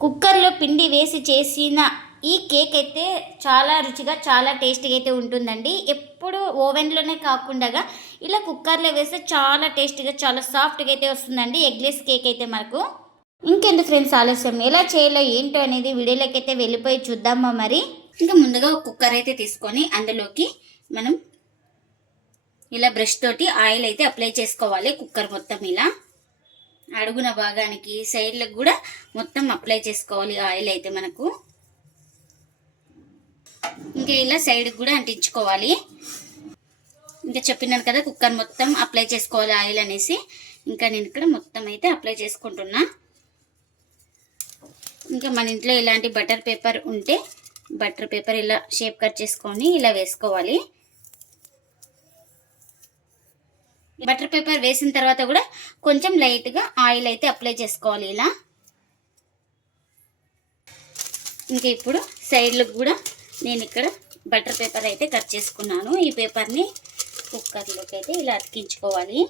కుక్కర్లో పిండి వేసి చేసిన ఈ కేక్ అయితే చాలా రుచిగా చాలా టేస్టీగా అయితే ఉంటుందండి. ఎప్పుడు ఓవెన్లోనే కాకుండా ఇలా కుక్కర్లో వేస్తే చాలా టేస్టీగా చాలా సాఫ్ట్గా అయితే వస్తుందండి ఎగ్లెస్ కేక్ అయితే మనకు. ఇంకెందు ఫ్రెండ్స్ ఆలస్యం? ఎలా చేయాలో ఏంటో అనేది వీడియోలోకి అయితే వెళ్ళిపోయి చూద్దామా మరి? ఇంకా ముందుగా కుక్కర్ అయితే తీసుకొని అందులోకి మనం ఇలా బ్రష్ తోటి ఆయిల్ అయితే అప్లై చేసుకోవాలి కుక్కర్ మొత్తం ఇలా. అడుగున భాగానికి సైడ్లకు కూడా మొత్తం అప్లై చేసుకోవాలి ఆయిల్ అయితే మనకు. ఇంకా ఇలా సైడ్కి కూడా అంటించుకోవాలి. ఇంకా చెప్పినాను కదా కుక్కర్ మొత్తం అప్లై చేసుకోవాలి ఆయిల్ అనేసి. ఇంకా నేను ఇక్కడ మొత్తం అయితే అప్లై చేసుకుంటున్నా. ఇంకా మన ఇంట్లో ఇలాంటి బటర్ పేపర్ ఉంటే బటర్ పేపర్ ఇలా షేప్ కట్ చేసుకొని ఇలా వేసుకోవాలి. బటర్ పేపర్ వేసిన తర్వాత కూడా కొంచెం లైట్గా ఆయిల్ అయితే అప్లై చేసుకోవాలి ఇలా. ఇంకా ఇప్పుడు సైడ్లకు కూడా నేను ఇక్కడ బటర్ పేపర్ అయితే కట్ చేసుకున్నాను. ఈ పేపర్ని కుక్కర్లోకి అయితే ఇలా అతికించుకోవాలి.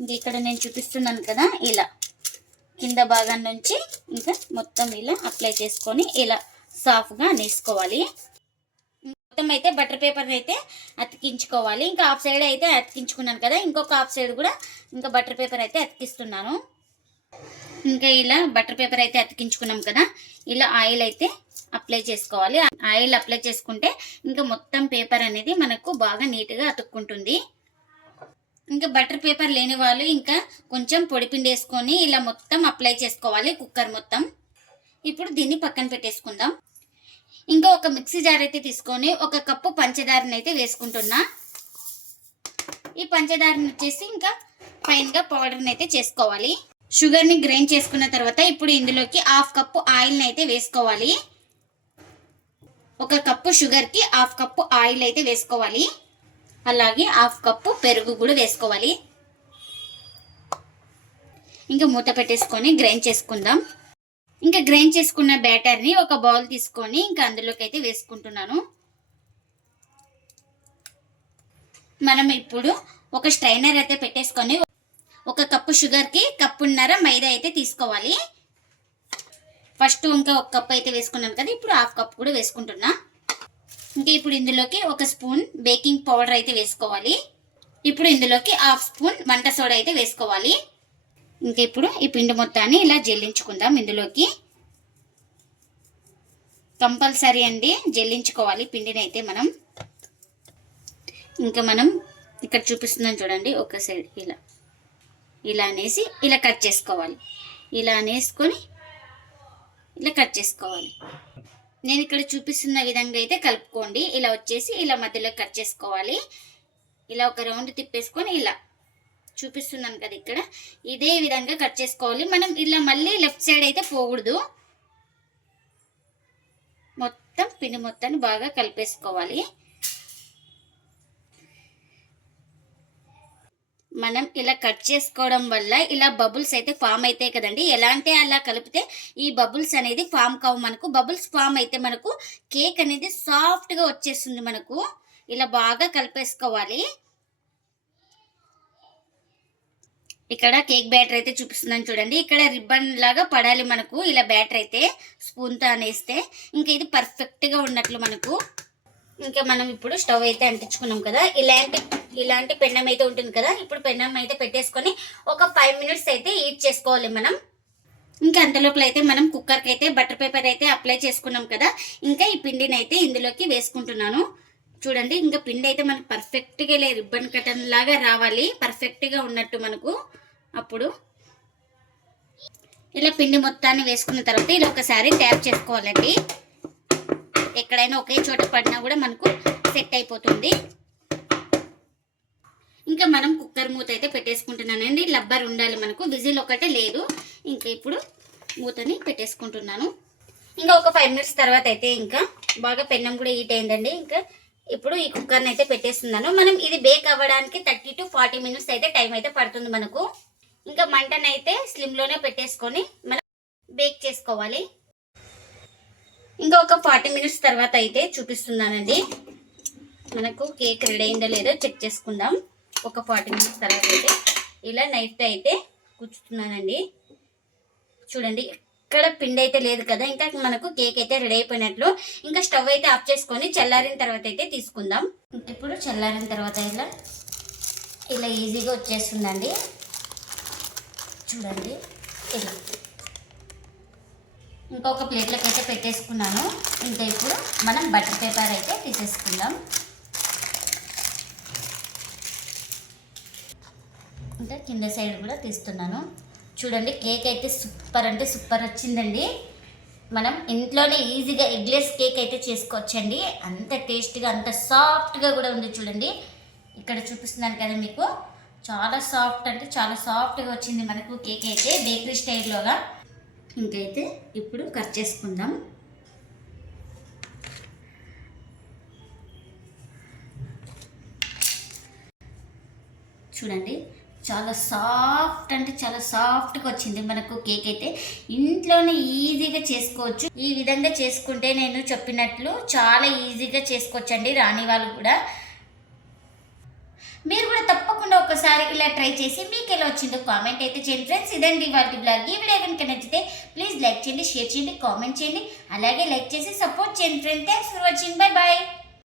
ఇంకా ఇక్కడ నేను చూపిస్తున్నాను కదా ఇలా. కింద భాగం నుంచి ఇంకా మొత్తం ఇలా అప్లై చేసుకొని ఇలా సాఫ్గా నేసుకోవాలి మొత్తం అయితే బటర్ పేపర్ అయితే అతికించుకోవాలి. ఇంకా హాఫ్ సైడ్ అయితే అతికించుకున్నాను కదా ఇంకొక హాఫ్ సైడ్ కూడా ఇంకా బటర్ పేపర్ అయితే అతికిస్తున్నాను. ఇంకా ఇలా బటర్ పేపర్ అయితే అతికించుకున్నాం కదా ఇలా ఆయిల్ అయితే అప్లై చేసుకోవాలి. ఆయిల్ అప్లై చేసుకుంటే ఇంకా మొత్తం పేపర్ అనేది మనకు బాగా నీట్గా అతుక్కుంటుంది. ఇంకా బటర్ పేపర్ లేని వాళ్ళు ఇంకా కొంచెం పొడిపిండి వేసుకొని ఇలా మొత్తం అప్లై చేసుకోవాలి కుక్కర్ మొత్తం. ఇప్పుడు దీన్ని పక్కన పెట్టేసుకుందాం. ఇంకా ఒక మిక్సీ జార్ అయితే తీసుకొని ఒక కప్పు పంచదారని అయితే వేసుకుంటున్నా. ఈ పంచదారని వచ్చేసి ఇంకా ఫైన్గా పౌడర్ని అయితే చేసుకోవాలి. షుగర్ని గ్రైండ్ చేసుకున్న తర్వాత ఇప్పుడు ఇందులోకి హాఫ్ కప్పు ఆయిల్ని అయితే వేసుకోవాలి. ఒక కప్పు షుగర్కి హాఫ్ కప్పు ఆయిల్ అయితే వేసుకోవాలి. అలాగే హాఫ్ కప్పు పెరుగు కూడా వేసుకోవాలి. ఇంకా మూత పెట్టేసుకొని గ్రైండ్ చేసుకుందాం. ఇంకా గ్రైండ్ చేసుకున్న బ్యాటర్ని ఒక బౌల్ తీసుకొని ఇంకా అందులోకి అయితే వేసుకుంటున్నాను. మనం ఇప్పుడు ఒక స్ట్రైనర్ అయితే పెట్టేసుకొని ఒక కప్పు షుగర్కి కప్పున్నర మైదా అయితే తీసుకోవాలి. ఫస్ట్ ఇంకా ఒక కప్ అయితే వేసుకున్నాను కదా ఇప్పుడు హాఫ్ కప్ కూడా వేసుకుంటున్నా. ఇంకా ఇప్పుడు ఇందులోకి ఒక స్పూన్ బేకింగ్ పౌడర్ అయితే వేసుకోవాలి. ఇప్పుడు ఇందులోకి హాఫ్ స్పూన్ వంట సోడా అయితే వేసుకోవాలి. ఇంకా ఇప్పుడు ఈ పిండి మొత్తాన్ని ఇలా జల్లించుకుందాం ఇందులోకి. కంపల్సరీ అండి జల్లించుకోవాలి పిండిని అయితే మనం. ఇంకా మనం ఇక్కడ చూపిస్తున్నాం చూడండి ఒక సైడ్ ఇలా. ఇలా అనేసి ఇలా కట్ చేసుకోవాలి. ఇలా అనేసుకొని ఇలా కట్ చేసుకోవాలి. నేను ఇక్కడ చూపిస్తున్న విధంగా అయితే కలుపుకోండి. ఇలా వచ్చేసి ఇలా మధ్యలో కట్ చేసుకోవాలి. ఇలా ఒక రౌండ్ తిప్పేసుకొని ఇలా. చూపిస్తున్నాను కదా ఇక్కడ. ఇదే విధంగా కట్ చేసుకోవాలి. మనం ఇలా మళ్ళీ లెఫ్ట్ సైడ్ అయితే పోకూడదు. మొత్తం పిండి మొత్తాన్ని బాగా కలిపేసుకోవాలి. మనం ఇలా కట్ చేసుకోవడం వల్ల ఇలా బబుల్స్ అయితే ఫామ్ అవుతాయి కదండి. ఎలా అంటే అలా కలిపితే ఈ బబుల్స్ అనేది ఫామ్ కావు మనకు. బబుల్స్ ఫామ్ అయితే మనకు కేక్ అనేది సాఫ్ట్గా వచ్చేస్తుంది మనకు. ఇలా బాగా కలిపేసుకోవాలి. ఇక్కడ కేక్ బ్యాటర్ అయితే చూపిస్తున్నాను చూడండి. ఇక్కడ రిబ్బన్ లాగా పడాలి మనకు. ఇలా బ్యాటర్ అయితే స్పూన్తో అనేస్తే ఇంకా ఇది పర్ఫెక్ట్గా ఉన్నట్లు మనకు. ఇంకా మనం ఇప్పుడు స్టవ్ అయితే అంటించుకున్నాం కదా. ఇలాంటి ఇలాంటి పెన్నం అయితే ఉంటుంది కదా. ఇప్పుడు పెన్నం అయితే పెట్టేసుకొని ఒక ఫైవ్ మినిట్స్ అయితే హీట్ చేసుకోవాలి మనం. ఇంకా అంతలోపల అయితే మనం కుక్కర్కి అయితే బటర్ పేపర్ అయితే అప్లై చేసుకున్నాం కదా. ఇంకా ఈ పిండిని అయితే ఇందులోకి వేసుకుంటున్నాను. చూడండి ఇంకా పిండి అయితే మనకు పర్ఫెక్ట్గా లేదు. రిబ్బన్ కటన్ లాగా రావాలి. పర్ఫెక్ట్గా ఉన్నట్టు మనకు అప్పుడు ఇలా పిండి మొత్తాన్ని వేసుకున్న తర్వాత ఇలా ఒకసారి ట్యాప్ చేసుకోవాలండి. ఎక్కడైనా ఒకే చోట పడినా కూడా మనకు సెట్ అయిపోతుంది. ఇంకా మనం కుక్కర్ మూత అయితే పెట్టేసుకుంటున్నానండి. లబ్బర్ ఉండాలి మనకు. విజిల్ ఒకటే లేదు. ఇంకా ఇప్పుడు మూతని పెట్టేసుకుంటున్నాను. ఇంకా ఒక ఫైవ్ మినిట్స్ తర్వాత అయితే ఇంకా బాగా పెన్నం కూడా హీట్ అయిందండి. ఇంకా ఇప్పుడు ఈ కుక్కర్ని అయితే పెట్టేస్తున్నాను. మనం ఇది బేక్ అవ్వడానికి థర్టీ టు ఫార్టీ మినిట్స్ అయితే టైం అయితే పడుతుంది మనకు. ఇంకా మంటను అయితే స్లిమ్లోనే పెట్టేసుకొని మనం బేక్ చేసుకోవాలి. ఇంకా ఒక ఫార్టీ మినిట్స్ తర్వాత అయితే చూపిస్తున్నానండి. మనకు కేక్ రెడీ అయిందో లేదో చెక్ చేసుకుందాం. ఒక ఫార్టీ మినిట్స్ తర్వాత అయితే ఇలా నైఫ్తో అయితే కూర్చుతున్నానండి. చూడండి ఎక్కడ పిండి అయితే లేదు కదా ఇంకా మనకు కేక్ అయితే రెడీ అయిపోయినట్లు. ఇంకా స్టవ్ అయితే ఆఫ్ చేసుకొని చల్లారిన తర్వాత అయితే తీసుకుందాం. ఇప్పుడు చల్లారిన తర్వాత ఇలా ఇలా ఈజీగా వచ్చేస్తుందండి. చూడండి ఇలా ఇంకొక ప్లేట్లోకి అయితే పెట్టేసుకున్నాను. ఇంకా ఇప్పుడు మనం బటర్ పేపర్ అయితే తీసేసుకుందాం. ఇంకా కింద సైడ్ కూడా తీస్తున్నాను. చూడండి కేక్ అయితే సూపర్ అంటే సూపర్ వచ్చిందండి. మనం ఇంట్లోనే ఈజీగా ఎగ్లెస్ కేక్ అయితే చేసుకోవచ్చండి. అంత టేస్ట్గా అంత సాఫ్ట్గా కూడా ఉంది చూడండి. ఇక్కడ చూపిస్తున్నాను కదా మీకు. చాలా సాఫ్ట్ అంటే చాలా సాఫ్ట్గా వచ్చింది మనకు కేక్ అయితే బేకరీ స్టైల్లోగా. ఇంకైతే ఇప్పుడు కట్ చేసుకుందాం. చూడండి చాలా సాఫ్ట్ అంటే చాలా సాఫ్ట్గా వచ్చింది మనకు కేక్ అయితే. ఇంట్లోనే ఈజీగా చేసుకోవచ్చు. ఈ విధంగా చేసుకుంటే నేను చెప్పినట్లు చాలా ఈజీగా చేసుకోవచ్చండి రాని వాళ్ళు కూడా. మీరు కూడా తప్పకుండా ఒకసారి ఇలా ట్రై చేసి మీకు ఎలా వచ్చిందో కామెంట్ అయితే చేయండి. ఫ్రెండ్స్ ఇదండి వాటి బ్లాగ్ ఈ వీడియో కనుక నచ్చితే ప్లీజ్ లైక్ చేయండి షేర్ చేయండి కామెంట్ చేయండి. అలాగే లైక్ చేసి సపోర్ట్ చేయండి. Friends thanks for watching bye bye